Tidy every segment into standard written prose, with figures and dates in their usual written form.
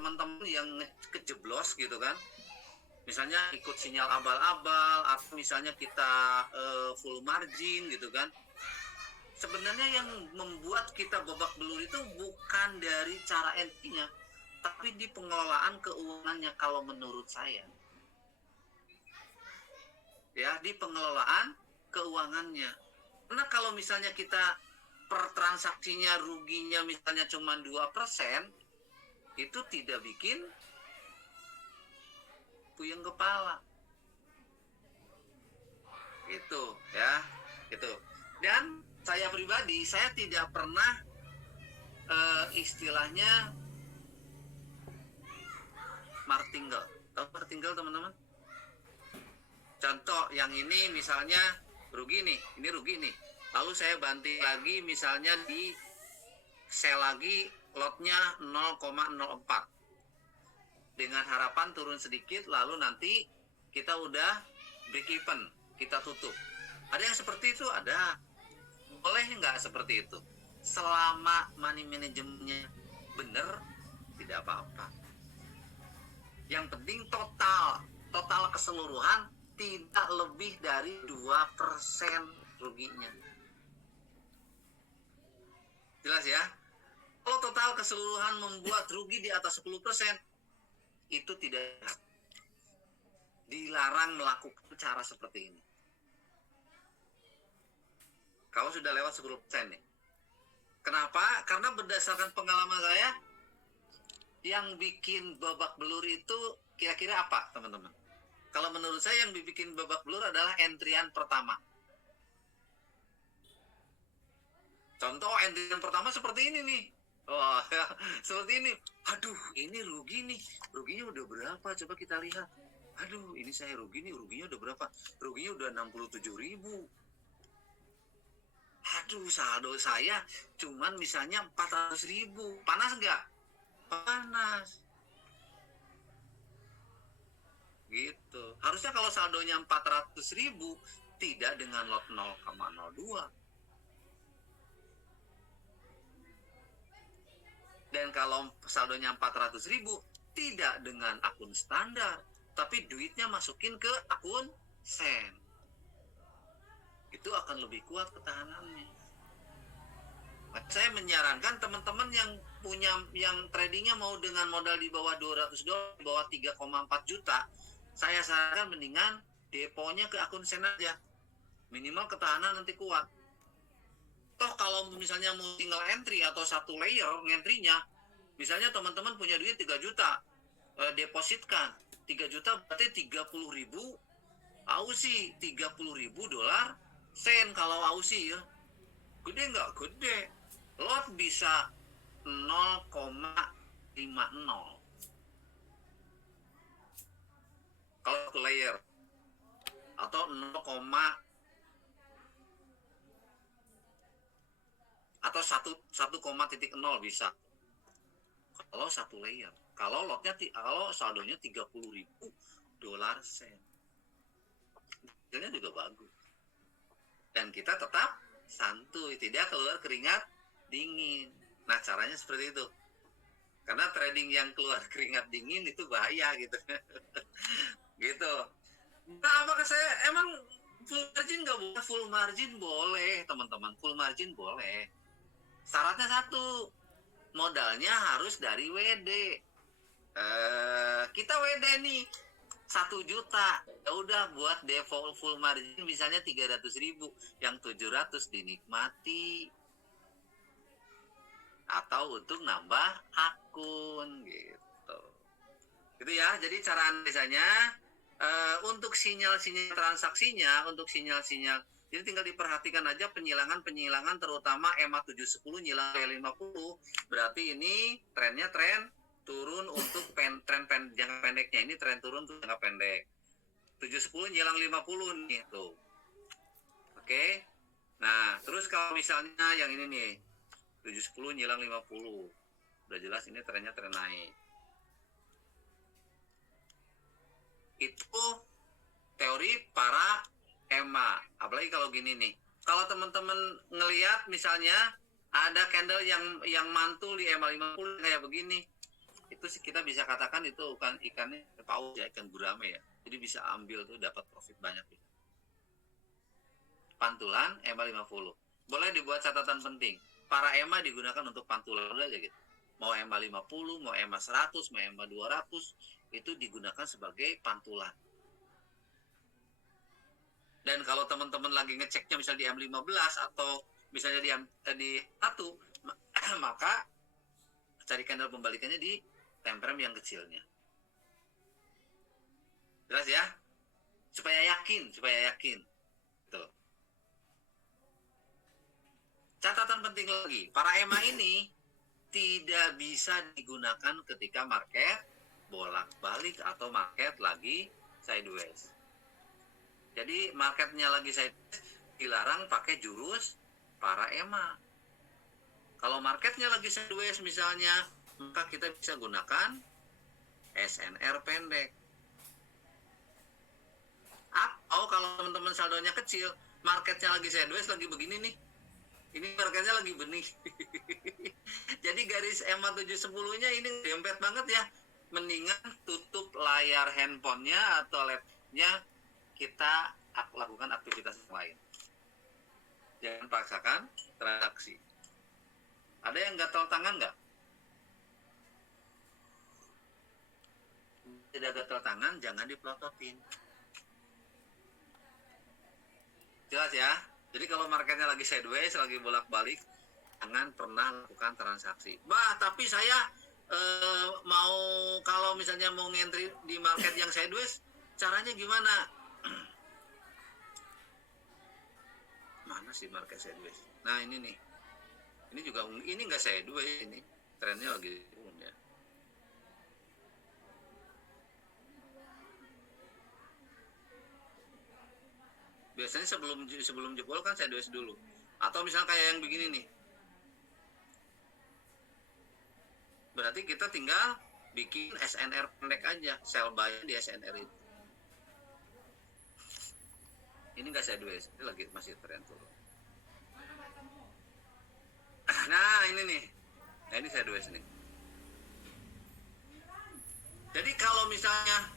teman-teman yang kejeblos gitu kan, misalnya ikut sinyal abal-abal atau misalnya kita full margin gitu kan, sebenarnya yang membuat kita babak belur itu bukan dari cara entry-nya, tapi di pengelolaan keuangannya kalau menurut saya. Ya, di pengelolaan keuangannya. Karena kalau misalnya kita per transaksinya ruginya misalnya cuma 2%, itu tidak bikin puyeng kepala. Itu ya, itu. Dan saya pribadi, saya tidak pernah istilahnya martingale. Tahu martingale teman-teman? Contoh yang ini misalnya rugi nih, ini rugi nih. Lalu saya banting lagi misalnya di sell lagi lotnya 0,04. Dengan harapan turun sedikit lalu nanti kita udah break even, kita tutup. Ada yang seperti itu? Ada. Boleh nggak seperti itu? Selama money manajemennya benar, tidak apa-apa. Yang penting total keseluruhan tidak lebih dari 2% ruginya. Jelas ya? Kalau total keseluruhan membuat rugi di atas 10%, itu tidak dilarang melakukan cara seperti ini. Kalau sudah lewat 10% nih. Kenapa? Karena berdasarkan pengalaman saya, yang bikin babak belur itu kira-kira apa, teman-teman? Kalau menurut saya yang bikin babak belur adalah entrian pertama. Contoh entrian pertama seperti ini nih. Oh, ya, seperti ini. Aduh, ini rugi nih. Ruginya udah berapa? Coba kita lihat. Aduh, ini saya rugi nih. Ruginya udah berapa? Ruginya udah 67.000. Aduh, saldo saya cuman misalnya 400.000. Panas nggak? Panas. Gitu. Harusnya kalau saldonya 400.000 tidak dengan lot 0,02. Dan kalau saldonya 400.000 tidak dengan akun standar, tapi duitnya masukin ke akun sen. Itu akan lebih kuat ketahanannya. Saya menyarankan teman-teman yang punya yang tradingnya mau dengan modal di bawah $200, di bawah 3,4 juta, saya sarankan mendingan deponya ke akun sen aja. Minimal ketahanan nanti kuat. Toh kalau misalnya mau single entry atau satu layer entry-nya, misalnya teman-teman punya duit 3 juta, depositkan 3 juta berarti 30.000 Aussie, 30.000 dolar sen kalau Aussie ya. Gede nggak? Gede. Lot bisa 0,50 kalau ke layer atau 0, atau 1,0 bisa kalau satu layer. Kalau lotnya kalau saldonya 30.000 dolar sen, hasilnya juga bagus. Dan kita tetap santuy, tidak keluar keringat dingin. Nah, caranya seperti itu. Karena trading yang keluar keringat dingin itu bahaya gitu. Gitu. Nah, apakah saya emang full margin nggak boleh? Full margin boleh, teman-teman. Full margin boleh. Syaratnya satu, modalnya harus dari WD. Kita WD nih 1 juta, ya udah buat default full margin misalnya 300.000, yang 700 dinikmati atau untuk nambah akun gitu. Gitu ya. Jadi cara analisanya untuk sinyal-sinyal transaksinya, untuk sinyal-sinyal, jadi tinggal diperhatikan aja penyilangan terutama EMA 710 nyilang 50, berarti ini trennya tren turun untuk tren jangka pendeknya, ini tren turun untuk jangka pendek. 710 nyilang 50 nih tuh. Oke. Nah, terus kalau misalnya yang ini nih 710 nyilang 50, udah jelas ini trennya tren naik. Itu teori para EMA. Apalagi kalau gini nih, kalau teman-teman ngelihat misalnya ada candle yang mantul di EMA 50 kayak begini, itu kita kita bisa katakan itu ikannya paus ya, ikan gurame ya. Jadi bisa ambil tuh dapat profit banyak. Pantulan EMA 50. Boleh dibuat catatan penting. Para EMA digunakan untuk pantulan aja gitu. Mau EMA 50, mau EMA 100, mau EMA 200, itu digunakan sebagai pantulan. Dan kalau teman-teman lagi ngeceknya misalnya di M15 atau misalnya di 1, maka cari candle pembalikannya di time frame yang kecilnya. Jelas ya? Supaya yakin. Tuh. Catatan penting lagi, para EMA ini tidak bisa digunakan ketika market bolak-balik atau market lagi sideways. Jadi marketnya lagi sideways, dilarang pakai jurus para EMA. Kalau marketnya lagi sideways misalnya, maka kita bisa gunakan SNR pendek. Atau kalau teman-teman saldonya kecil, marketnya lagi sideways, lagi begini nih. Ini marketnya lagi benih. Jadi garis EMA 710-nya ini dempet banget ya. Mendingan tutup layar handphonenya atau laptopnya, kita lakukan aktivitas yang lain. Jangan paksakan transaksi. Ada yang gatal tangan nggak? Tidak gatal tangan, jangan dipelototin. Jelas ya? Jadi kalau marketnya lagi sideways, lagi bolak-balik, jangan pernah lakukan transaksi. Tapi saya kalau misalnya mau ngentri di market yang sideways, caranya gimana? Mana sih market sideways? Nah ini nih. Ini nggak sideways, ini trennya lagi turun ya. Biasanya sebelum jebol kan sideways dulu. Atau misalnya kayak yang begini nih. Berarti kita tinggal bikin SNR pendek aja, sell buy di SNR itu. Ini nggak sideways, ini lagi masih tren turun. Nah ini nih, nah ini sideways nih. Jadi kalau misalnya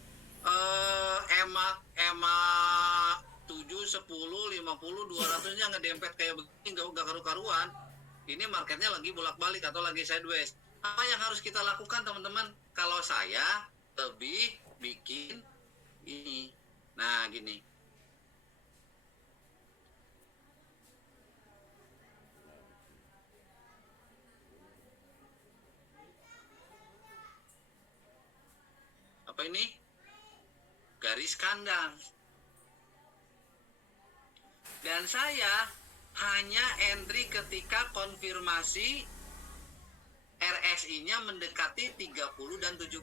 EMA 7, 10, 50, 200-nya ngedempet kayak begini, nggak karu-karuan. Ini marketnya lagi bolak-balik atau lagi sideways. Apa yang harus kita lakukan teman-teman? Kalau saya lebih bikin ini. Nah gini. Apa ini? Garis kandang. Dan saya hanya entry ketika konfirmasi RSI-nya mendekati 30 dan 70.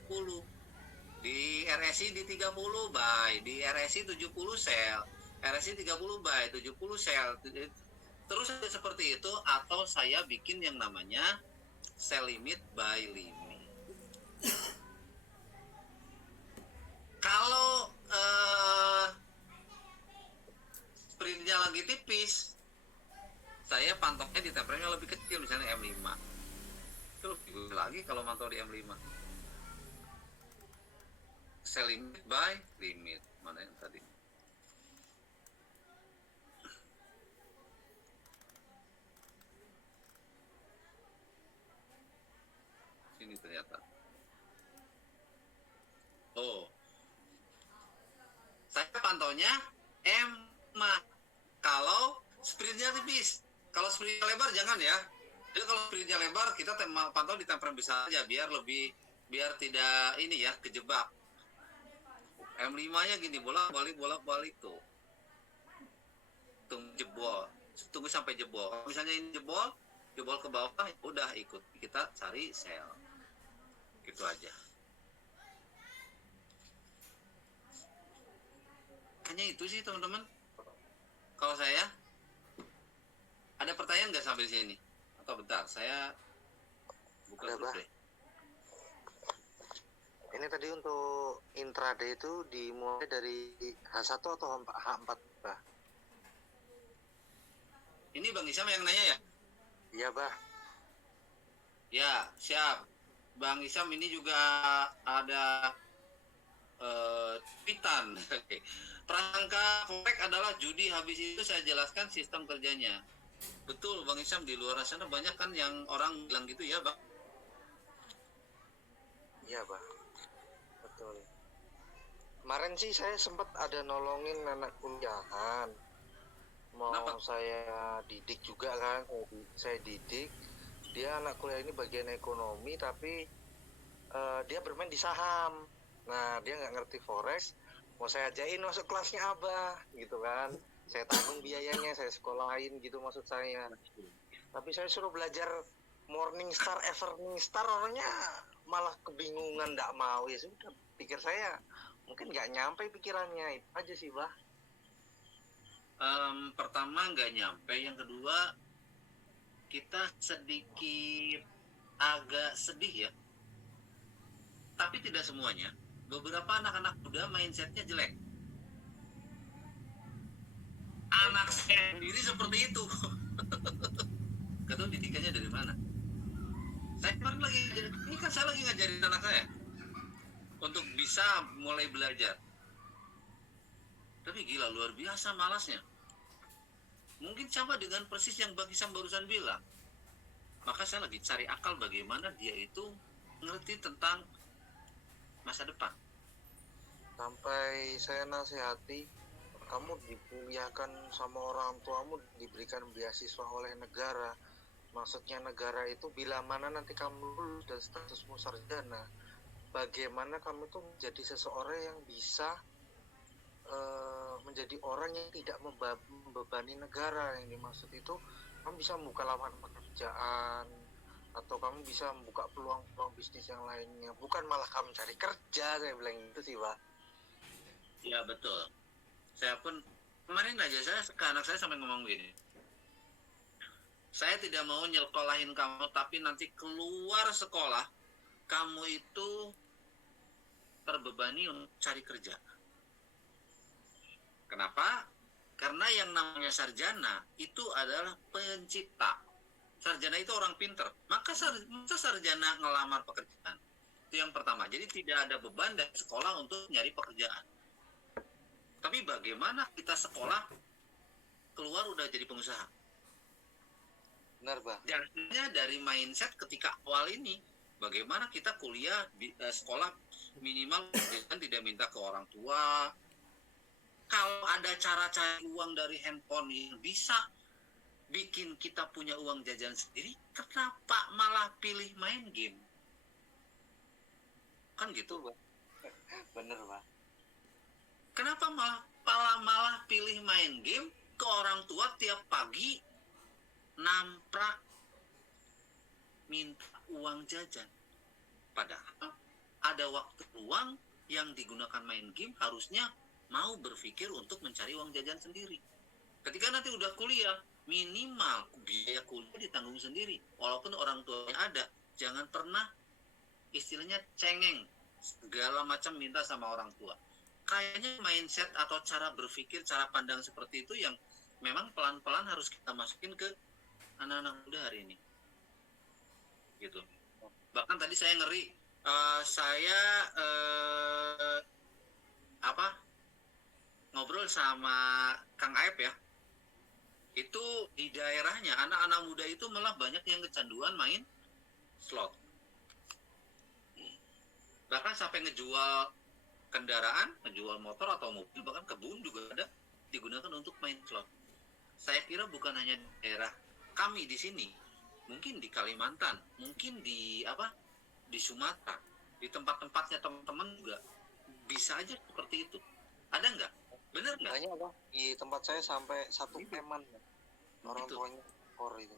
Di RSI di 30 buy, di RSI 70 sell, RSI 30 buy, 70 sell. Terus seperti itu, atau saya bikin yang namanya sell limit, buy limit. Kalau sprintnya lagi tipis, saya pantoknya di time frame-nya lebih kecil, misalnya M5. Itu lebih lagi kalau mantau di M5. Sell limit, buy limit. Mana yang tadi? Sini ternyata. Oh. Saya pantaunya M5. Kalau sprintnya tipis. Kalau sprintnya lebar jangan ya. Jadi kalau sprintnya lebar kita pantau di time frame besar aja biar tidak ini ya kejebak. M5-nya gini bolak-balik tuh. Tunggu sampai jebol. Kalau misalnya ini jebol ke bawah, udah ikut kita cari sell. Gitu aja. Hanya itu sih teman-teman. Kalau saya ada pertanyaan nggak sampai sini? Atau bentar, saya buka dulu deh. Ini tadi untuk intraday itu dimulai dari H1 atau H4, Bah? Ini Bang Isam yang nanya ya? Iya, Bah. Ya, siap. Bang Isam ini juga ada tweetan. Prasangka forex adalah judi, habis itu saya jelaskan sistem kerjanya. Betul Bang Isam, di luar sana banyak kan yang orang bilang gitu ya Bang. Iya, Bang. Betul. Kemarin sih saya sempat ada nolongin anak kuliahan. Mau Kenapa? saya didik juga kan, saya didik. Dia anak kuliah ini bagian ekonomi, tapi dia bermain di saham. Nah, dia nggak ngerti forex. Mau saya ajain masuk kelasnya Abah, gitu kan. Saya tanggung biayanya, saya sekolahin gitu maksud saya. Tapi saya suruh belajar Morningstar, Everningstar, orangnya malah kebingungan, nggak mau. Ya sudah, pikir saya mungkin nggak nyampe pikirannya, itu aja sih, Bah. Pertama nggak nyampe, yang kedua kita sedikit agak sedih ya, tapi tidak semuanya. Beberapa anak-anak muda mindsetnya jelek. Anak saya sendiri seperti itu. Gak tahu didikannya dari mana. Saya kemarin lagi, ini kan saya lagi ngajarin anak saya untuk bisa mulai belajar. Tapi gila, luar biasa malasnya. Mungkin sama dengan persis yang Bang Isam barusan bilang. Maka saya lagi cari akal bagaimana dia itu ngerti tentang masa depan. Sampai saya nasihati, kamu dikuliahkan sama orang tuamu, diberikan beasiswa oleh negara. Maksudnya negara itu bila mana nanti kamu lulus dan statusmu sarjana, bagaimana kamu tuh menjadi seseorang yang bisa menjadi orang yang tidak membebani negara. Yang dimaksud itu kamu bisa membuka lapangan pekerjaan, atau kamu bisa membuka peluang-peluang bisnis yang lainnya, bukan malah kamu cari kerja. Saya bilang gitu sih, Pak. Ya betul. Saya pun kemarin aja saya ke anak saya sampai ngomong gini. Saya tidak mau nyekolahin kamu, tapi nanti keluar sekolah kamu itu terbebani untuk cari kerja. Kenapa? Karena yang namanya sarjana itu adalah pencipta. Sarjana itu orang pinter. Maka sarjana ngelamar pekerjaan. Itu yang pertama. Jadi tidak ada beban dari sekolah untuk nyari pekerjaan. Tapi bagaimana kita sekolah keluar udah jadi pengusaha? Benar, Bang. Dasarnya dari mindset ketika awal ini. Bagaimana kita kuliah, sekolah minimal tidak minta ke orang tua. Kalau ada cara cari uang dari handphone yang bisa bikin kita punya uang jajan sendiri, kenapa malah pilih main game? Kan gitu, Bang. Bener, Bang. Kenapa malah pilih main game ke orang tua tiap pagi namprak minta uang jajan? Padahal ada waktu luang yang digunakan main game, harusnya mau berpikir untuk mencari uang jajan sendiri. Ketika nanti udah kuliah, minimal biaya kuliah ditanggung sendiri. Walaupun orang tuanya ada, jangan pernah istilahnya cengeng, segala macam minta sama orang tua. Kayaknya mindset atau cara berpikir, cara pandang seperti itu yang memang pelan-pelan harus kita masukin ke anak-anak muda hari ini. Gitu. Bahkan tadi saya ngeri, ngobrol sama Kang Aep ya, itu di daerahnya anak-anak muda itu malah banyak yang kecanduan main slot, bahkan sampai ngejual kendaraan, ngejual motor atau mobil, bahkan kebun juga ada digunakan untuk main slot. Saya kira bukan hanya daerah kami di sini, mungkin di Kalimantan, mungkin di Sumatera, di tempat-tempatnya teman-teman juga bisa aja seperti itu. Ada nggak? Bener nggak? Banyak, Bang. Di tempat saya sampai 1 eman orang Gitu. tuanya kor itu.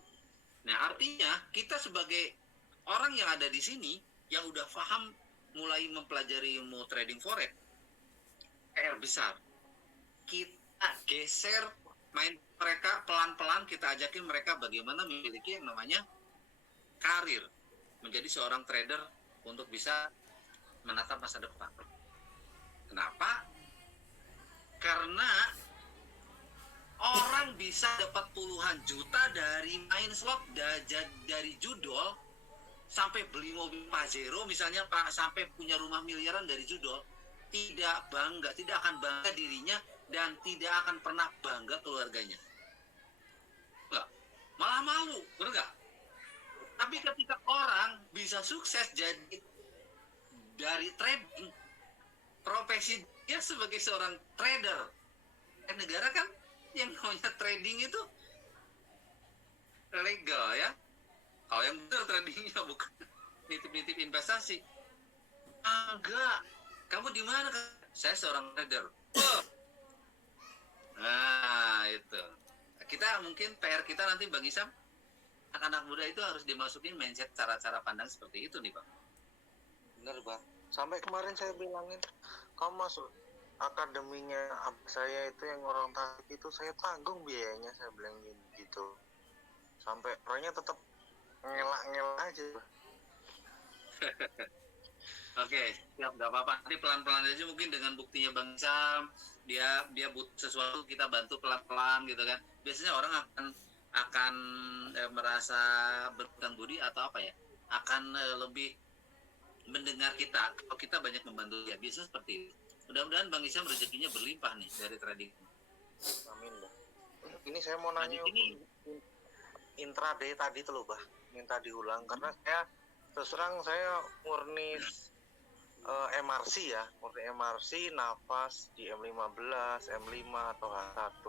Nah, artinya kita sebagai orang yang ada di sini yang udah paham mulai mempelajari ilmu trading forex, PR besar. Kita geser main mereka pelan-pelan, kita ajakin mereka bagaimana memiliki yang namanya karir, menjadi seorang trader untuk bisa menatap masa depan. Kenapa? Karena orang bisa dapat puluhan juta dari main slot, dari judol, sampai beli mobil Pajero misalnya, Pak, sampai punya rumah miliaran dari judul, tidak akan bangga dirinya dan tidak akan pernah bangga keluarganya. Enggak. Malah malu, benar nggak? Tapi ketika orang bisa sukses jadi dari trading, profesi dia sebagai seorang trader, negara kan yang namanya trading itu legal ya. Kalau yang benar tradingnya bukan nitip-nitip investasi. Enggak. Kamu di mana? Saya seorang trader. Nah, itu. Kita mungkin PR kita nanti Bang Isam, anak-anak muda itu harus dimasukin mindset cara-cara pandang seperti itu nih, Bang. Bener Bang. Sampai kemarin saya bilangin, kamu masuk akademinya abah saya itu yang orang Tasik itu saya tanggung biayanya, saya bilang gitu. Sampai orangnya tetap ngelak-ngelak aja. Oke, siap, nggak apa-apa. Nanti pelan-pelan aja mungkin dengan buktinya Bang Sam, dia butuh sesuatu kita bantu pelan-pelan gitu kan. Biasanya orang akan merasa berhutang budi atau apa ya? Akan lebih mendengar kita kalau kita banyak membantu dia. Biasa seperti itu. Mudah-mudahan Bang Isam rezekinya berlimpah nih dari trading. Amin Bang. Ini saya mau nanya ini intraday tadi tuh loh Bah, minta diulang karena saya terus terang saya murni MRC ya, murni MRC nafas di M15, M5 atau H1.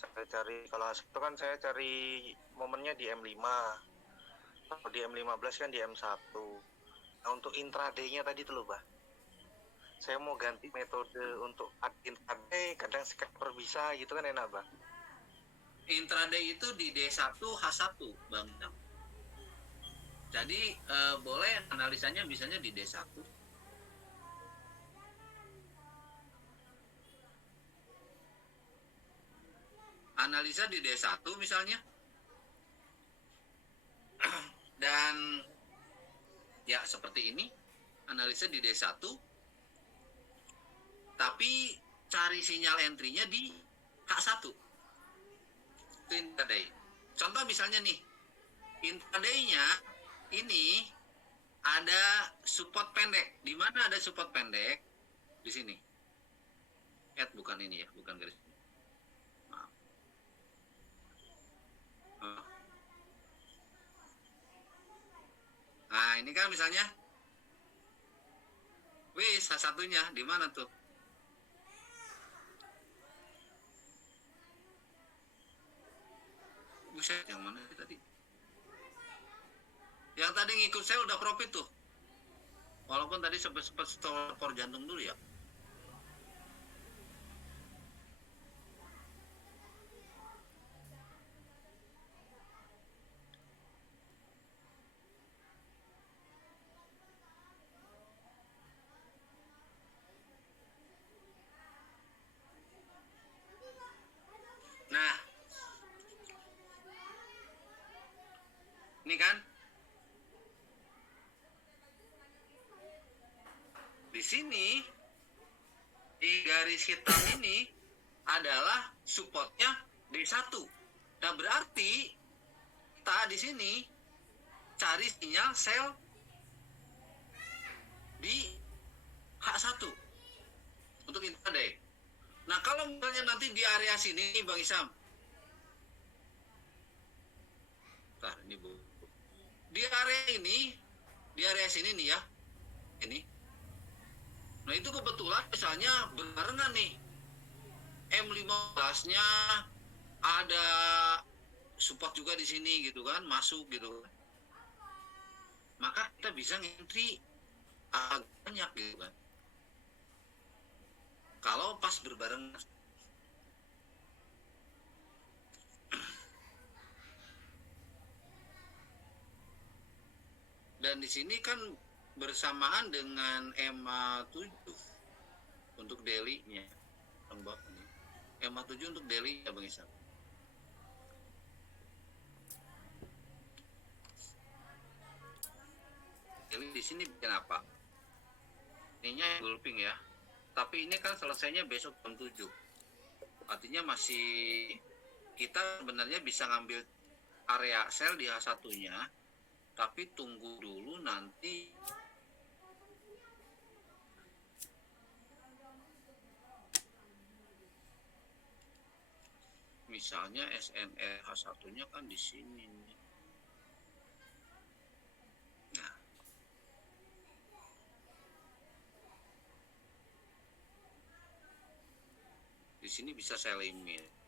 Saya cari, kalau H1 kan saya cari momennya di M5. Kalau di M15 kan di M1. Nah, untuk intraday-nya tadi tuh loh, Bah. Saya mau ganti metode untuk intraday, kadang scalper bisa gitu kan enak, Bah. Intraday itu di D1 H1, Bang. Jadi boleh analisanya misalnya di D1. Analisa di D1 misalnya. Dan ya seperti ini, analisa di D1. Tapi cari sinyal entry-nya di H1. Itu intraday. Contoh misalnya nih, intraday-nya ini ada support pendek. Di mana ada support pendek? Di sini. Bukan ini ya, bukan garis. Maaf. Nah, ini kan misalnya wis satunya di mana tuh? Buset, yang mana tadi? Yang tadi ngikut saya udah profit tuh. Walaupun tadi sempat stop jantung dulu ya. Nah, ini kan di sini di garis hitam ini adalah supportnya D1. Nah, berarti kita di sini cari sinyal sell di H1 untuk intraday. Nah, kalau misalnya nanti di area sini Bang Isam. Nah, ini Bu. Di area sini nih ya. Ini. Nah, itu kebetulan misalnya barengan nih. M15-nya ada support juga di sini gitu kan, masuk gitu. Maka kita bisa ngentri agak banyak gitu kan. Kalau pas berbarengan. Dan di sini kan bersamaan dengan EMA 7 untuk daily-nya. EMA 7 untuk daily ya Bang Isam. Daily di sini bikin apa? Ininya gulping ya. Tapi ini kan selesainya besok jam 7. Artinya masih kita sebenarnya bisa ngambil area sell di H1-nya. Tapi tunggu dulu nanti misalnya SNR H1-nya kan di sini. Nah, di sini bisa saya limit.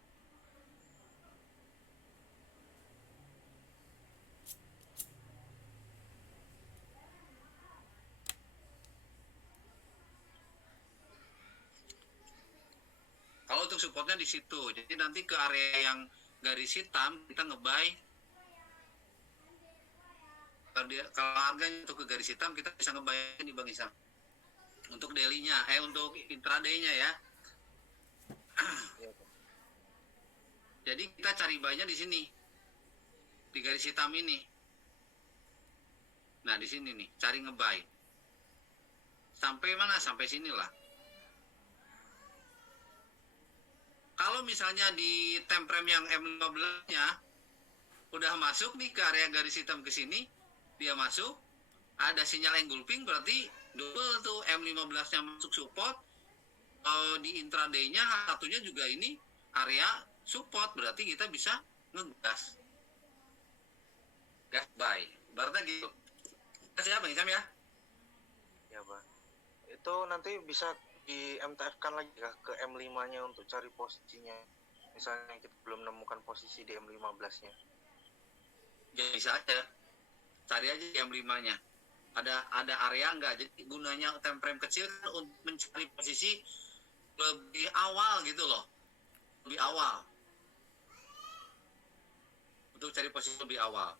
Kalau untuk supportnya di situ, jadi nanti ke area yang garis hitam kita nge-buy. Kalau harganya untuk ke garis hitam kita bisa nge-buy di Bang Isam. Untuk daily-nya, untuk intraday-nya ya. Jadi kita cari buy-nya di sini, di garis hitam ini. Nah di sini nih, cari nge-buy. Sampai mana? Sampai sinilah. Kalau misalnya di time frame yang M15-nya udah masuk nih ke area garis hitam ke sini, dia masuk, ada sinyal engulfing, berarti double tuh M15-nya masuk support. Di intraday-nya satunya juga ini area support, berarti kita bisa ngegas. Gas buy. Berarti gitu. Gas ya Bang Isam ya? Ya Bang. Itu nanti bisa di MTF-kan lagi ke M5-nya untuk cari posisinya. Misalnya kita belum menemukan posisi di M15-nya. Ya bisa aja. Cari aja M5-nya. Ada area enggak? Jadi gunanya time frame kecil kan untuk mencari posisi lebih awal gitu loh. Lebih awal. Untuk cari posisi lebih awal.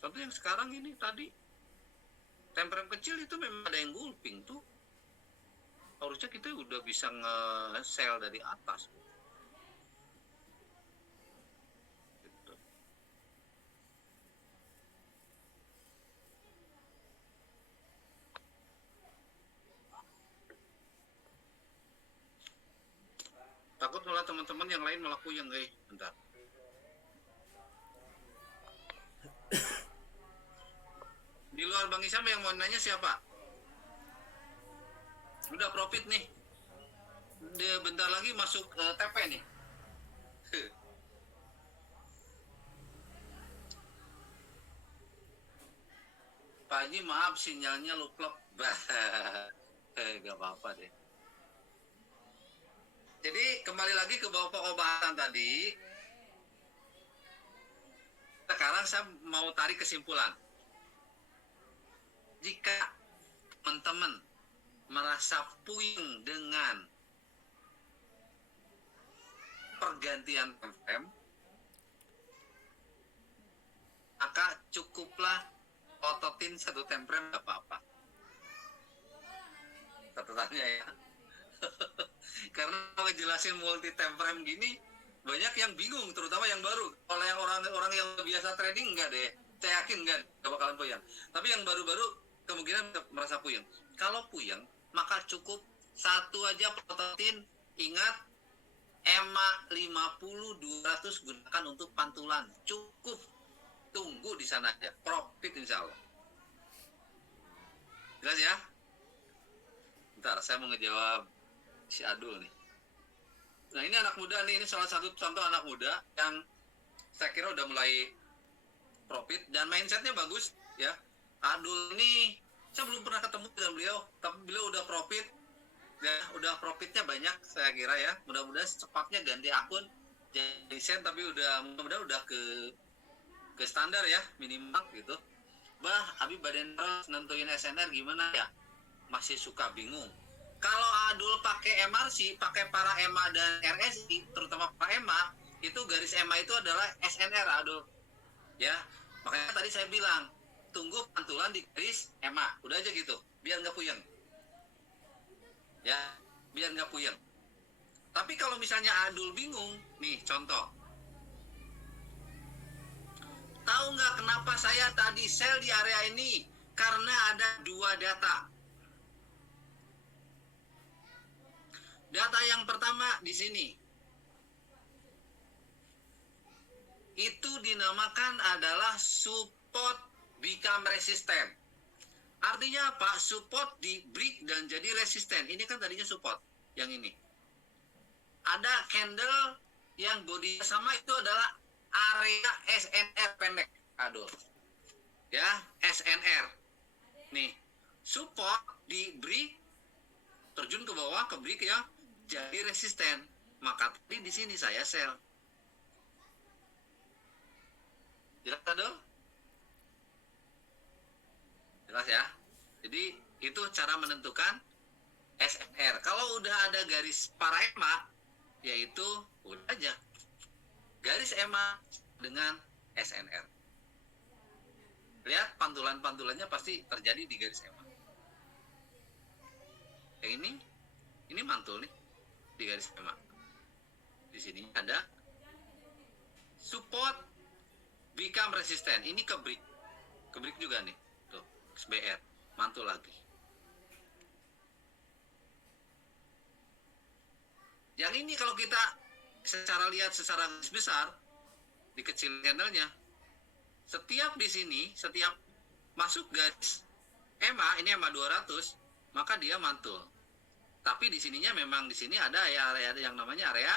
Contoh yang sekarang ini tadi time frame kecil itu memang ada yang engulfing tuh. Harusnya kita udah bisa nge-sell dari atas. Gitu. Takut malah teman-teman yang lain malah puyeng, bentar. Di luar Bang Isam yang mau nanya siapa? Udah profit nih. Dia bentar lagi masuk TP nih. Pak Haji maaf sinyalnya luplok. Gak apa-apa deh. Jadi kembali lagi ke obatan tadi. Sekarang saya mau tarik kesimpulan. Jika teman-teman merasa puyeng dengan pergantian time frame, maka cukuplah ototin satu time frame gak apa-apa. Catatannya ya. Karena kalau ngejelasin multi time frame gini banyak yang bingung, terutama yang baru. Kalau yang orang yang biasa trading enggak deh, saya yakin enggak bakalan puyeng. Tapi yang baru-baru kemungkinan merasa puyeng. Kalau puyeng, maka cukup satu aja ototin. Ingat, EMA 50-200 gunakan untuk pantulan. Cukup. Tunggu di sana aja. Profit insya Allah. Jelas ya? Bentar, saya mau ngejawab si Adul nih. Nah ini anak muda nih, ini salah satu contoh anak muda yang saya kira udah mulai profit dan mindsetnya bagus ya. Adul ini saya belum pernah ketemu dengan beliau, tapi beliau udah profit ya, udah profitnya banyak saya kira ya. Mudah-mudahan secepatnya ganti akun jadi sen, tapi mudah-mudahan udah ke standar ya, minimal gitu. Bah, Abi badan terus nentuin SNR gimana ya? Masih suka bingung. Kalau Adul pakai MRC, pakai para EMA dan RSI, terutama para EMA, itu garis EMA itu adalah SNR Adul. Ya, makanya tadi saya bilang, tunggu pantulan di garis EMA. Udah aja gitu, biar nggak puyeng. Ya, biar nggak puyeng. Tapi kalau misalnya Adul bingung, nih contoh. Tahu nggak kenapa saya tadi sell di area ini? Karena ada dua data. Data yang pertama di sini. Itu dinamakan adalah support become resistant. Artinya apa? Support di break dan jadi resisten. Ini kan tadinya support. Yang ini. Ada candle yang body sama, itu adalah area SNR pendek. Aduh. Ya, SNR. Nih. Support di break, terjun ke bawah ke break ya, jadi resisten. Maka tadi di sini saya sell. Jelas dong? Jelas ya. Jadi itu cara menentukan SNR. Kalau udah ada garis para EMA, yaitu udah aja garis EMA dengan SNR. Lihat pantulan-pantulannya pasti terjadi di garis EMA. Yang ini mantul nih di garis EMA. Di sini ada support become resistant. Ini ke break juga nih. Tuh, XBR mantul lagi. Yang ini kalau kita lihat secara besar di kecil candlenya, setiap di sini, setiap masuk garis EMA, ini EMA 200, maka dia mantul. Tapi di sininya memang di sini ada area yang namanya area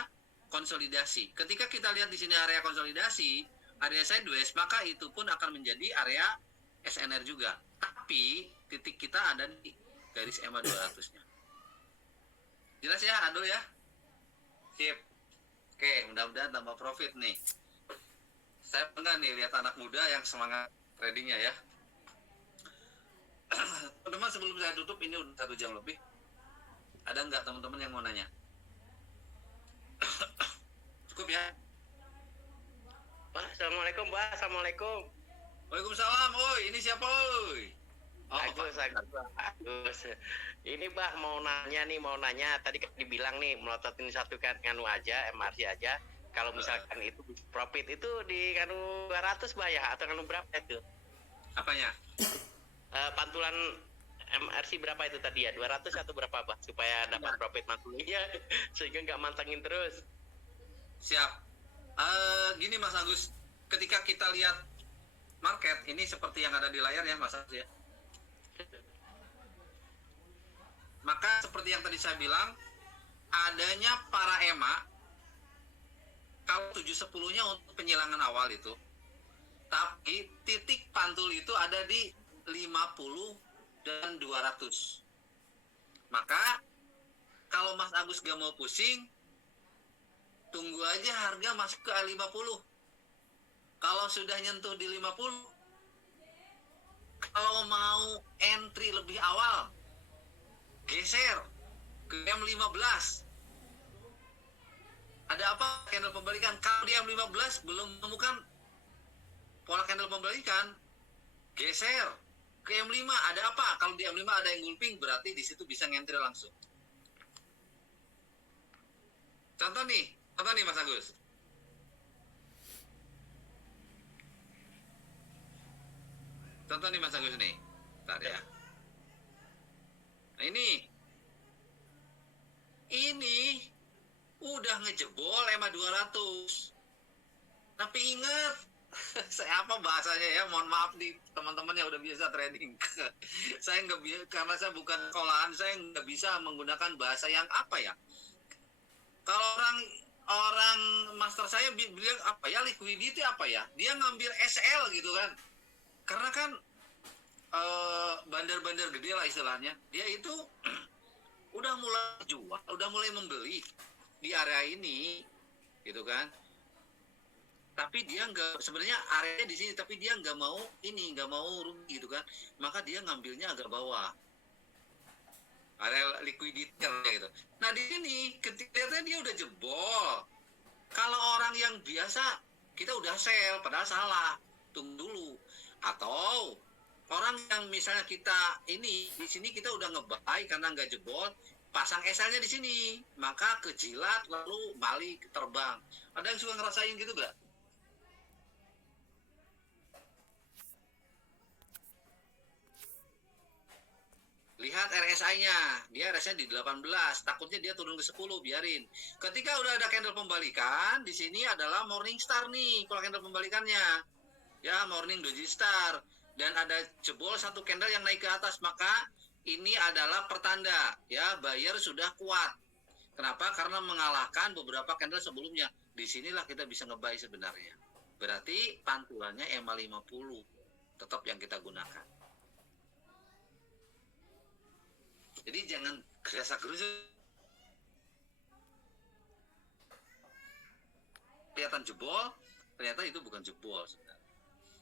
konsolidasi. Ketika kita lihat di sini area konsolidasi, area sideways, maka itu pun akan menjadi area SNR juga. Tapi titik kita ada di garis EMA 200-nya. Jelas ya, Adul ya? Sip. Oke, mudah-mudahan tambah profit nih. Saya bangga nih lihat anak muda yang semangat tradingnya ya. Teman-teman, sebelum saya tutup, ini udah 1 jam lebih. Ada nggak teman-teman yang mau nanya? Cukup ya? Pak, assalamualaikum, Pak. Assalamualaikum. Waalaikumsalam. Oi, ini siapa, oi? Oh, Agus. Ini, Pak, mau nanya. Tadi kan dibilang nih, melototin satu kan nganu aja, MRC aja. Kalau misalkan itu profit itu di nganu 200, Pak, ya? Atau nganu berapa itu? Apanya? Pantulan MRC berapa itu tadi ya? 200 atau berapa, Pak? Supaya dapat profit mantulnya, sehingga nggak mantengin terus. Siap. Gini Mas Agus, ketika kita lihat market, ini seperti yang ada di layar ya Mas Agus ya. Maka seperti yang tadi saya bilang, adanya para EMA, kalau 710-nya untuk penyilangan awal itu, tapi titik pantul itu ada di 50 dan 200. Maka kalau Mas Agus gak mau pusing, tunggu aja harga masuk ke 50. Kalau sudah nyentuh di 50, kalau mau entry lebih awal, geser ke M15. Ada apa? Candle pembalikan. Kalau di M15 belum menemukan pola candle pembalikan, geser ke M5. Ada apa? Kalau di M5 ada yang gulping, berarti di situ bisa ngentri langsung. Contoh nih Mas Agus. Contoh nih Mas Agus nih. Bentar ya. Nah ini udah ngejebol EMA 200. Tapi ingat, saya apa bahasanya ya? Mohon maaf nih teman-teman yang udah biasa trading. Saya nggak bisa, karena saya bukan sekolahan, saya nggak bisa menggunakan bahasa yang apa ya. Kalau orang master saya bilang apa ya, liquidity apa ya? Dia ngambil SL gitu kan. Karena kan bandar-bandar gede lah istilahnya. Dia itu udah mulai jual, udah mulai membeli di area ini, gitu kan. Tapi dia nggak, sebenarnya areanya di sini, tapi dia nggak mau rugi gitu kan. Maka dia ngambilnya agak bawah, area liquidity gitu. Nah di sini ketika dia udah jebol. Kalau orang yang biasa, kita udah sell, padahal salah. Tunggu dulu. Atau orang yang misalnya kita ini di sini kita udah nge-buy karena nggak jebol, pasang SL-nya di sini, maka kejilat lalu balik terbang. Ada yang suka ngerasain gitu gak? Lihat RSI-nya, dia RSI-nya di 18, takutnya dia turun ke 10, biarin. Ketika udah ada candle pembalikan, di sini adalah Morning Star nih, kalau candle pembalikannya. Ya, Morning Doji Star. dan ada jebol satu candle yang naik ke atas, maka ini adalah pertanda ya buyer sudah kuat. Kenapa? Karena mengalahkan beberapa candle sebelumnya. Disinilah kita bisa nge-buy sebenarnya. Berarti pantulannya EMA 50 tetap yang kita gunakan. Jadi jangan gerasa-gerusuk. Kelihatan jebol, ternyata itu bukan jebol sebenarnya.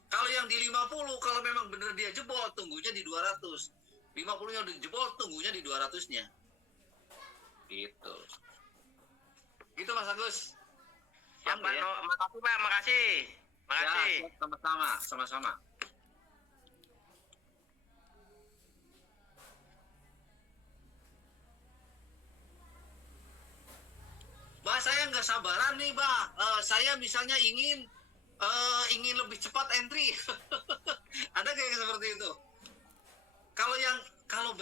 Kalau yang di 50, kalau memang benar dia jebol, tunggunya di 200. 50-nya udah jebol, tunggunya di 200-nya. Gitu. Gitu Mas Agus. Siap, Pak. Ya? Makasih, Pak. Makasih. Makasih. Ya, sama-sama, sama-sama. Bah, saya nggak sabaran nih, Bah. Saya misalnya ingin lebih cepat entry. Ada kayak seperti itu. Kalau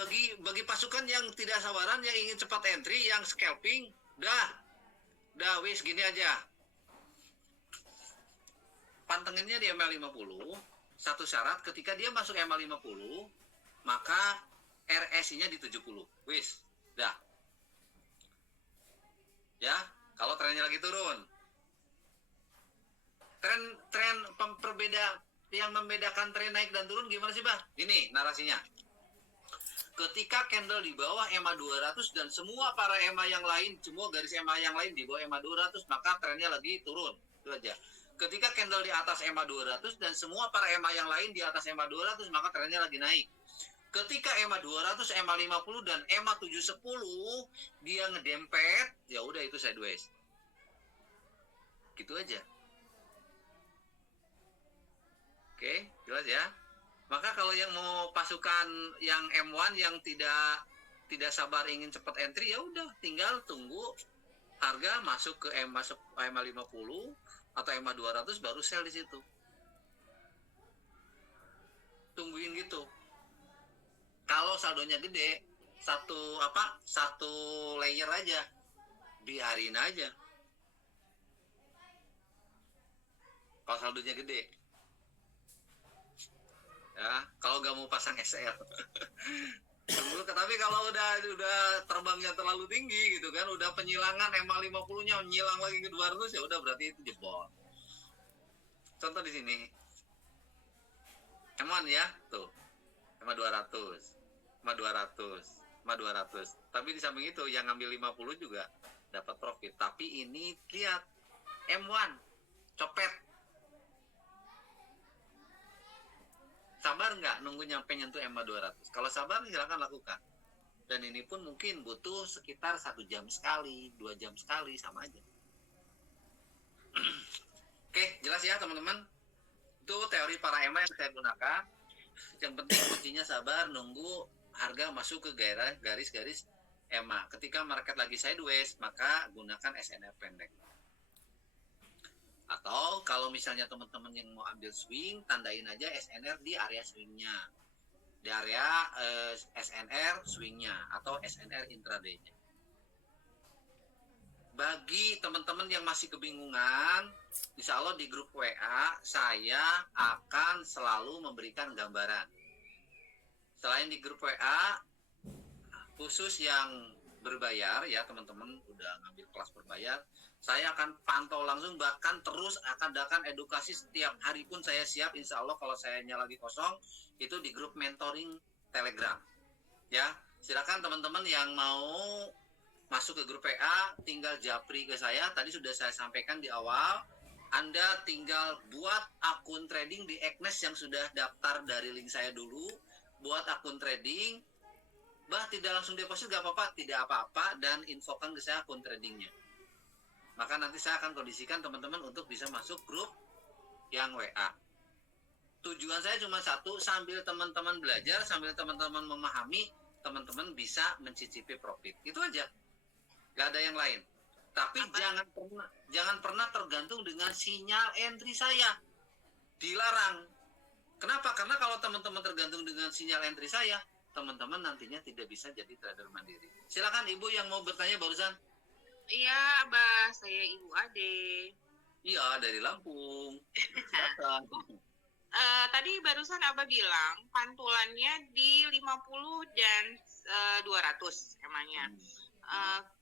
bagi pasukan yang tidak sabaran, yang ingin cepat entry, yang scalping, dah wis gini aja. Pantenginnya di MA50, satu syarat ketika dia masuk MA50, maka RSI-nya di 70. Wis, dah. Ya, kalau trennya lagi turun. Tren yang membedakan tren naik dan turun gimana sih, Bah? Ini narasinya. Ketika candle di bawah EMA 200 dan semua para EMA yang lain, semua garis EMA yang lain di bawah EMA 200, maka trennya lagi turun. Itu aja. Ketika candle di atas EMA 200 dan semua para EMA yang lain di atas EMA 200, maka trennya lagi naik. Ketika EMA 200, EMA 50 dan EMA 710 dia ngedempet, ya udah itu sideways. Gitu aja. Oke, jelas ya. Maka kalau yang mau pasukan yang M1 yang tidak sabar ingin cepat entry, ya udah tinggal tunggu harga masuk ke EMA 50 atau EMA 200 baru sell di situ. Tungguin gitu. Kalau saldonya gede, satu layer aja, biarin aja. Kalau saldonya gede, ya. Kalau nggak mau pasang SL, tunggu. Tapi kalau udah terbangnya terlalu tinggi gitu kan, udah penyilangan emang 50-nya nyilang lagi ke 200, ya udah berarti itu jebol. Contoh di sini, M1 ya, tuh, EMA 200. 200. Tapi di samping itu yang ngambil 50 juga dapat profit. Tapi ini lihat M1 copet. Sabar nggak nunggu nyampe nyentuh EMA 200? Kalau sabar silakan lakukan. Dan ini pun mungkin butuh sekitar 1 jam sekali, 2 jam sekali, sama aja. Oke, jelas ya teman-teman. Itu teori para EMA yang saya gunakan. Yang penting kuncinya sabar, nunggu harga masuk ke garis-garis EMA. Ketika market lagi sideways, maka gunakan SNR pendek. Atau kalau misalnya teman-teman yang mau ambil swing, tandain aja SNR di area swingnya. Di area SNR swingnya atau SNR intraday-nya. Bagi teman-teman yang masih kebingungan, insya Allah di grup WA saya akan selalu memberikan gambaran. Selain di grup WA, khusus yang berbayar ya teman-teman udah ngambil kelas berbayar, saya akan pantau langsung, bahkan terus akan edukasi setiap hari pun saya siap. Insya Allah kalau sayanya lagi kosong, itu di grup mentoring Telegram. Ya, silakan teman-teman yang mau masuk ke grup WA, tinggal japri ke saya. Tadi sudah saya sampaikan di awal, Anda tinggal buat akun trading di Agnes yang sudah daftar dari link saya dulu. Buat akun trading, Bah tidak langsung deposit gak apa-apa, tidak apa-apa, dan infokan ke saya akun tradingnya. Maka nanti saya akan kondisikan teman-teman untuk bisa masuk grup yang WA. Tujuan saya cuma satu, sambil teman-teman belajar, sambil teman-teman memahami, teman-teman bisa mencicipi profit. Itu aja, gak ada yang lain. Tapi jangan pernah tergantung dengan sinyal entry saya. Dilarang. Kenapa? Karena kalau teman-teman tergantung dengan sinyal entry saya, teman-teman nantinya tidak bisa jadi trader mandiri. Silakan Ibu yang mau bertanya barusan. Iya, Abah, saya Ibu Ade. Iya, dari Lampung. Silakan. tadi barusan Abah bilang pantulannya di 50 dan 200 emangnya.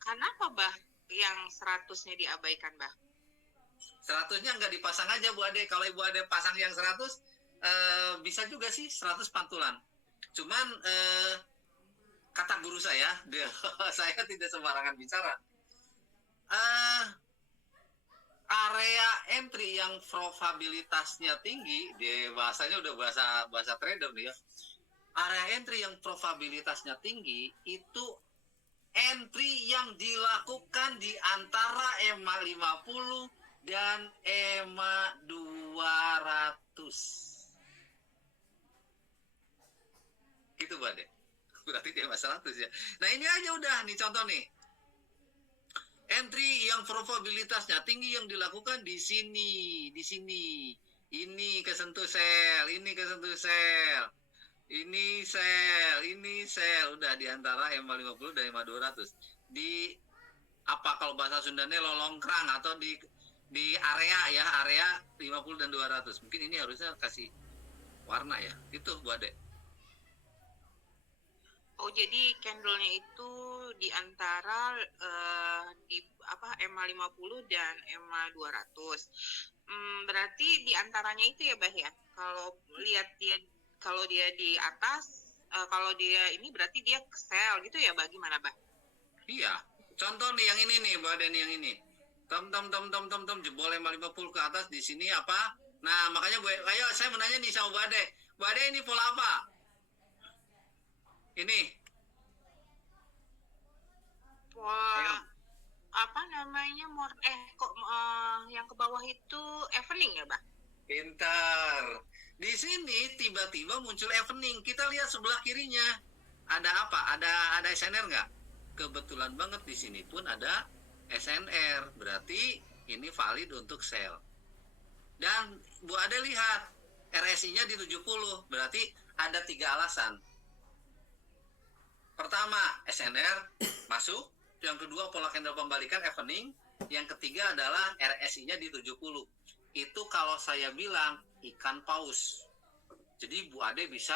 Kenapa Bah yang 100-nya diabaikan Bah? 100-nya nggak dipasang aja Bu Ade. Kalau Ibu Ade pasang yang 100, bisa juga sih 100 pantulan. Cuman kata guru saya, saya tidak sembarangan bicara. Area entry yang probabilitasnya tinggi, bahasanya udah bahasa trader nih ya. Area entry yang probabilitasnya tinggi itu entry yang dilakukan di antara EMA 50 dan EMA 200. Gitu Bade. Berarti dia EMA 100 ya. Nah ini aja udah nih contoh nih. Entry yang probabilitasnya tinggi yang dilakukan di sini. Ini kesentuh sel, ini kesentuh sel. Ini sel. Udah di antara EMA 50 dan EMA 200. Di apa kalau bahasa Sundanya lolongkrang atau di area 50 dan 200. Mungkin ini harusnya kasih warna ya. Itu Bu Ade. Oh, jadi candle-nya itu di antara di EMA 50 dan EMA 200. Berarti di antaranya itu ya, Bah ya. Kalau dia di atas, kalau dia ini berarti dia sell gitu ya, Bah, gimana, Bah? Iya. Contoh nih yang ini nih, Bu Ade nih yang ini. Tom jebol EMA 50 ke atas di sini apa? Nah, makanya ayo saya menanya nih sama Bu Ade. Bu Ade ini pola apa? Ini. Wah, apa namanya? Yang ke bawah itu evening ya, Bah? Pintar. Di sini tiba-tiba muncul evening. Kita lihat sebelah kirinya. Ada apa? Ada SNR nggak? Kebetulan banget di sini pun ada SNR. Berarti ini valid untuk sell. Dan Bu Ade lihat RSI-nya di 70. Berarti ada 3 alasan. Pertama, SNR masuk. Yang kedua, pola candle pembalikan evening. Yang ketiga adalah RSI-nya di 70. Itu kalau saya bilang ikan paus. Jadi Bu Ade bisa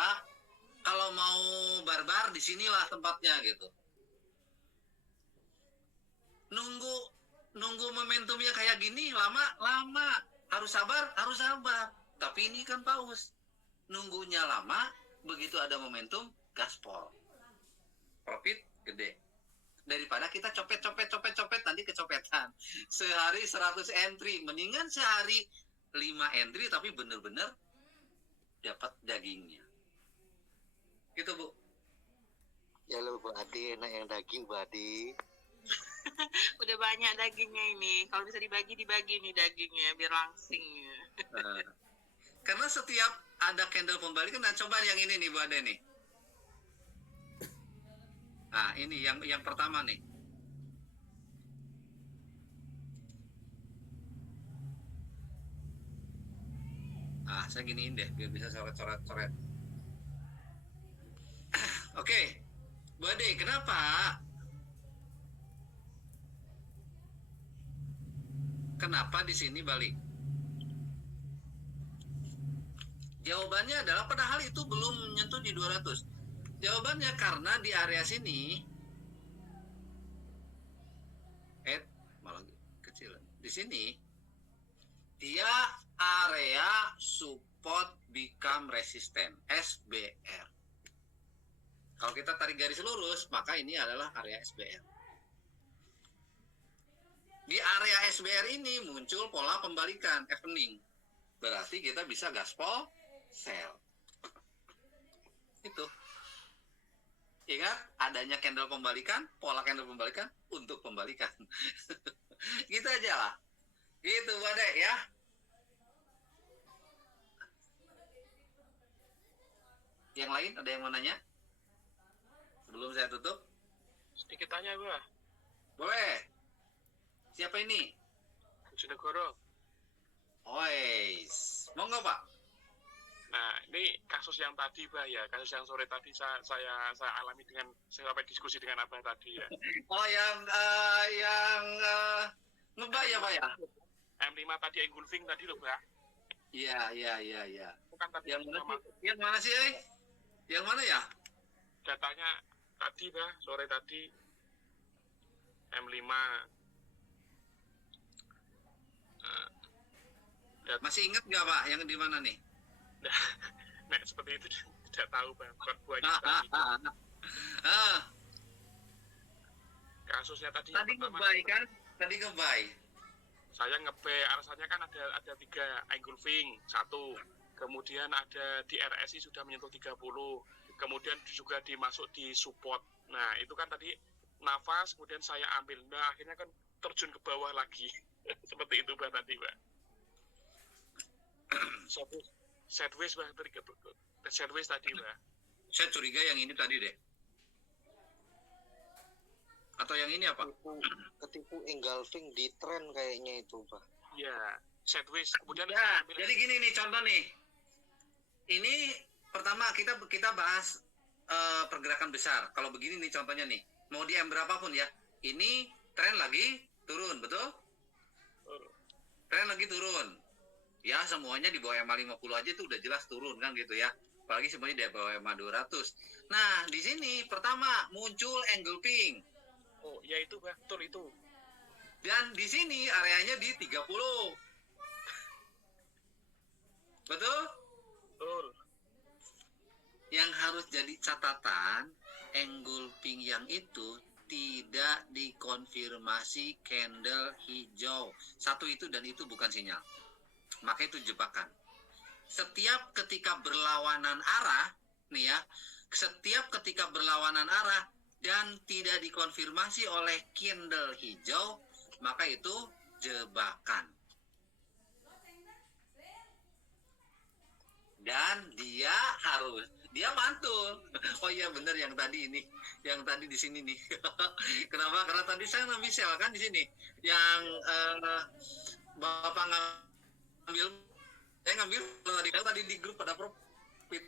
kalau mau barbar di sinilah tempatnya gitu. Nunggu momentumnya kayak gini lama. Harus sabar. Tapi ini kan paus. Nunggunya lama, begitu ada momentum gaspol. Profit gede. Daripada kita copet nanti kecopetan. Sehari 100 entry, mendingan sehari 5 entry tapi bener-bener dapat dagingnya. Gitu Bu. Ya lo Bu Ade, enak yang daging Bu Ade. Udah banyak dagingnya ini. Kalau bisa dibagi nih dagingnya biar langsing. Karena setiap ada candle pembalikan, nah coba yang ini nih Bu Ade nih. Nah ini yang pertama nih. Nah saya giniin deh biar bisa coret. Oke, Bu Ade, kenapa di sini balik? Jawabannya adalah padahal itu belum menyentuh di 200. Jawabannya karena di area sini malah kecil. Di sini dia area support become resistant, SBR. Kalau kita tarik garis lurus, maka ini adalah area SBR. Di area SBR ini muncul pola pembalikan evening. Berarti kita bisa gaspol sell. Itu. Ingat, adanya candle pembalikan, pola candle pembalikan untuk pembalikan. Gitu aja lah. Gitu, Bade ya. Yang lain ada yang mau nanya? Sebelum saya tutup. Sedikit tanya, Bah. Boleh. Siapa ini? Bojonegoro. Ois. Monggo, Pak. Nah, ini kasus yang tadi, Bah, ya. Kasus yang sore tadi saya alami dengan sampai diskusi dengan Abang tadi ya. Oh, yang ngebay ya, Pak ya? M5 tadi engulfing tadi loh, Bah. Iya. Bukan tadi Yang mana cuma sih? Yang mana sih, eh? Yang mana ya? datanya tadi Pak, sore tadi M5. Masih ingat nggak Pak? Yang di mana nih? Nah, seperti itu tidak tahu Pak. Bukan buahnya tadi. Ah, Kasusnya tadi tadi yang pertama, ngebay kan? Tadi ngebay. saya alasannya kan ada 3 engulfing, 1. Kemudian ada di RSI sudah menyentuh 30. Kemudian juga dimasuk di support. Nah, itu kan tadi nafas, kemudian saya ambil. Nah, akhirnya kan terjun ke bawah lagi. Seperti itu Pak tadi Pak. Sideways Pak, sideways tadi Pak. Saya curiga yang ini tadi deh. Atau yang ini apa? Ketipu engulfing di tren kayaknya itu, Pak. Iya, sideways. Kemudian Ya, saya ambil. jadi gini nih contoh nih. Ini pertama kita bahas pergerakan besar. Kalau begini nih contohnya nih. Mau di M berapapun ya. Ini tren lagi turun, betul? Tren lagi turun. Ya, semuanya di bawah EMA 50 aja itu udah jelas turun kan gitu ya. Apalagi semuanya di bawah EMA 200. Nah, di sini pertama muncul engulfing. Oh, ya itu Pak, betul itu. Dan di sini areanya di 30. Betul? Betul. Yang harus jadi catatan, engulfing yang itu tidak dikonfirmasi candle hijau. Satu itu dan itu bukan sinyal. Maka itu jebakan. Setiap ketika berlawanan arah, nih ya, setiap ketika berlawanan arah dan tidak dikonfirmasi oleh candle hijau, maka itu jebakan. Dan dia mantul. Oh iya bener yang tadi ini, yang tadi di sini nih. Kenapa? Karena tadi saya ngambil sel kan di sini. Yang Bapak ngambil, saya ngambil tadi di grup pada profit.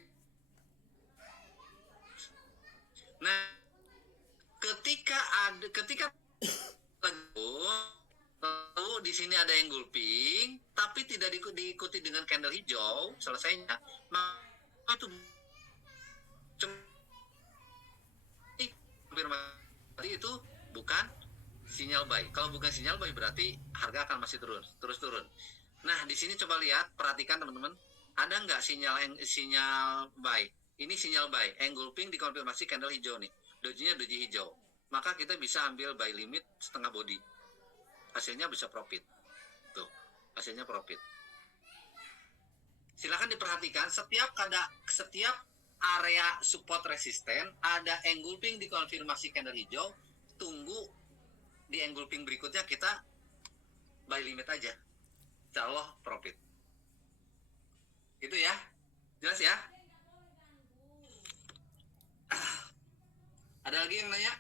Nah, ketika lalu di sini ada engulfing tapi tidak diikuti dengan candle hijau selesainya, maka itu bukan sinyal buy. Kalau bukan sinyal buy berarti harga akan masih terus turun. Nah, di sini coba lihat, perhatikan teman-teman, ada nggak sinyal buy? Ini sinyal buy, engulfing dikonfirmasi candle hijau nih. Doji-nya doji hijau. Maka kita bisa ambil buy limit setengah body. Hasilnya bisa profit. Tuh, hasilnya profit. Silakan diperhatikan setiap area support resisten ada engulfing dikonfirmasi candle hijau, tunggu di engulfing berikutnya kita buy limit aja. Insya Allah profit. Itu ya. Jelas ya? Ada lagi yang nanya?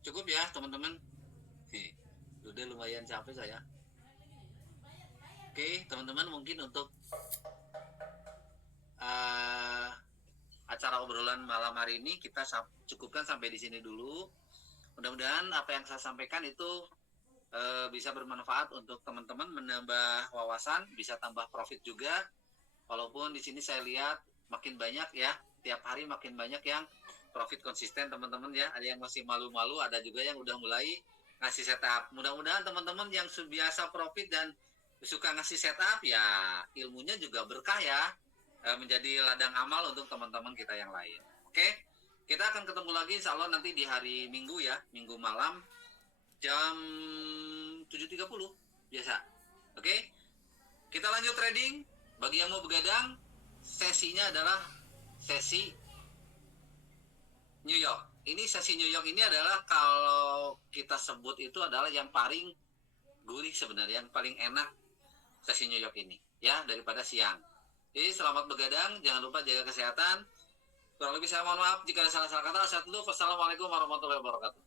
Cukup ya teman-teman. Udah lumayan capek saya. Oke teman-teman, mungkin untuk acara obrolan malam hari ini kita cukupkan sampai di sini dulu. Mudah-mudahan apa yang saya sampaikan itu bisa bermanfaat untuk teman-teman, menambah wawasan, bisa tambah profit juga. Walaupun di sini saya lihat makin banyak ya, tiap hari makin banyak yang profit konsisten teman-teman ya. Ada yang masih malu-malu, ada juga yang udah mulai ngasih setup. Mudah-mudahan teman-teman yang biasa profit dan suka ngasih setup ya, ilmunya juga berkah ya, menjadi ladang amal untuk teman-teman kita yang lain. Oke, kita akan ketemu lagi insya Allah nanti di hari Minggu ya, Minggu malam jam 7.30 biasa. Oke, kita lanjut trading. Bagi yang mau begadang, sesinya adalah sesi New York. Ini sesi New York ini adalah kalau kita sebut itu adalah yang paling gurih sebenarnya, yang paling enak sesi New York ini ya daripada siang. Jadi selamat begadang, jangan lupa jaga kesehatan. Kurang lebih saya mohon maaf jika ada salah-salah kata. Assalamualaikum warahmatullahi wabarakatuh.